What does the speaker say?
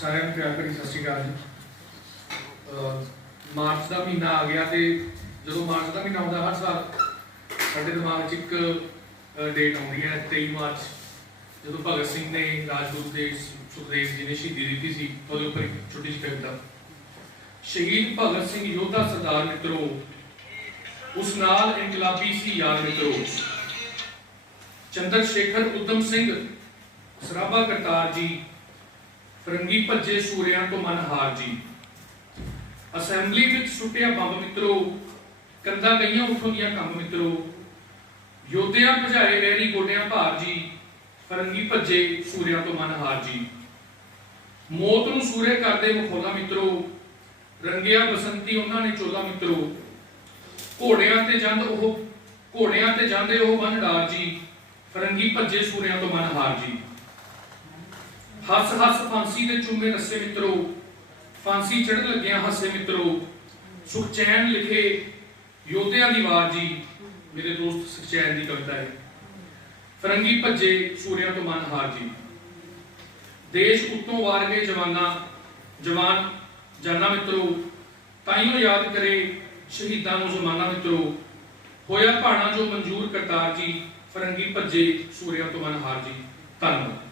ਸਾਰਿਆਂ ਨੂੰ ਪਿਆਰ ਭਰੀ ਸਤਿ ਸ਼੍ਰੀ ਅਕਾਲ ਜੀ। ਮਾਰਚ ਦਾ ਮਹੀਨਾ ਆ ਗਿਆ ਤੇ ਜਦੋਂ ਮਾਰਚ ਦਾ ਮਹੀਨਾ ਆਉਂਦਾ, ਹਰ ਸਾਲ ਸਾਡੇ ਦਿਮਾਗ 'ਚ ਇੱਕ ਡੇਟ ਆਉਂਦੀ ਹੈ 23 ਮਾਰਚ। ਜਦੋਂ ਭਗਤ ਸਿੰਘ ਨੇ ਰਾਜਗੁਰੂ ਦੇ ਸੁਖਦੇਵ ਜੀ ਨੇ ਸ਼ਹੀਦੀ ਦਿੱਤੀ ਸੀ, ਉਹਦੇ ਉੱਪਰ ਇੱਕ ਛੋਟੀ ਜਿਹੀ ਕਵਿਤਾ। ਸ਼ਹੀਦ ਭਗਤ ਸਿੰਘ ਯੋਧਾ ਸਰਦਾਰ ਮਿੱਤਰੋ, ਉਸ ਨਾਲ ਇਨਕਲਾਬੀ ਸੀ ਯਾਰ ਮਿੱਤਰੋ। ਚੰਦਰ ਸ਼ੇਖਰ ਉਦਮ ਸਿੰਘ, ਸਰਾਭਾ ਕਰਤਾਰ ਜੀ, ਫਰੰਗੀ ਭੱਜੇ ਸੂਰਿਆਂ ਤੋਂ ਮਨ ਹਾਰ ਜੀ। ਅਸੈਂਬਲੀ ਵਿੱਚ ਸੁੱਟਿਆ ਬੰਬ ਮਿੱਤਰੋ ਕੰਦਾ ਗਈਆਂ ਉੱਥੋਂ ਦੀਆਂ ਕੰਮ ਮਿੱਤਰੋ। ਯੋਧਿਆਂ ਭਜਾਏ ਵੈਰੀ ਗੋਡਿਆਂ ਭਾਰ ਜੀ, ਫਰੰਗੀ ਭੱਜੇ ਸੂਰਿਆਂ ਤੋਂ ਮਨ ਹਾਰ ਜੀ। ਮੌਤ ਨੂੰ ਸੂਰੇ ਕਰਦੇ ਮਖੌਲਾ ਮਿੱਤਰੋ, ਰੰਗਿਆ ਬਸੰਤੀ ਉਹਨਾਂ ਨੇ ਚੋਲਾ ਮਿੱਤਰੋ। ਘੋੜਿਆਂ ਤੇ ਜੰਦ ਉਹ, ਘੋੜਿਆਂ ਤੇ ਜਾਂਦੇ ਉਹ ਬੰਨ ਡਾਰ ਜੀ। ਫਰੰਗੀ ਭੱਜੇ ਸੂਰਿਆਂ ਤੋਂ ਮਨ ਹਾਰ ਜੀ। ਹੱਸ ਹੱਸ ਫਾਂਸੀ ਦੇ ਚੁੰਮੇ ਰਸੇ ਮਿੱਤਰੋ, ਫਾਂਸੀ ਚੜ੍ਹਨ ਲੱਗਿਆਂ ਹੱਸੇ ਮਿੱਤਰੋ ਸੁਖਚੈਨ ਲਿਖੇ ਯੋਧਿਆਂ ਦੀ ਵਾਰ ਜੀ, ਮੇਰੇ ਦੋਸਤ ਸੁਖਚੈਨ ਦੀ ਕਵਿਤਾ ਹੈ। ਫਰੰਗੀ ਭੱਜੇ ਸੂਰਿਆਂ ਤੋਂ ਮਨ ਹਾਰ ਜੀ। ਦੇਸ਼ ਉੱਤੋਂ ਵਾਰ ਗਏ ਜਵਾਨਾਂ, ਜਵਾਨ ਜਾਨਾ ਮਿੱਤਰੋ, ਤਾਈਓ ਯਾਦ ਕਰੇ ਸ਼ਹੀਦਾਂ ਨੂੰ ਜ਼ਮਾਨਾ ਮਿੱਤਰੋ, ਹੋਇਆ ਭਾਣਾ ਜੋ ਮਨਜ਼ੂਰ ਕਰਤਾਰ ਜੀ ਫਰੰਗੀ ਭੱਜੇ ਸੂਰਿਆਂ ਤੋਂ ਮਨ ਹਾਰ ਜੀ ਧੰਨਵਾਦ।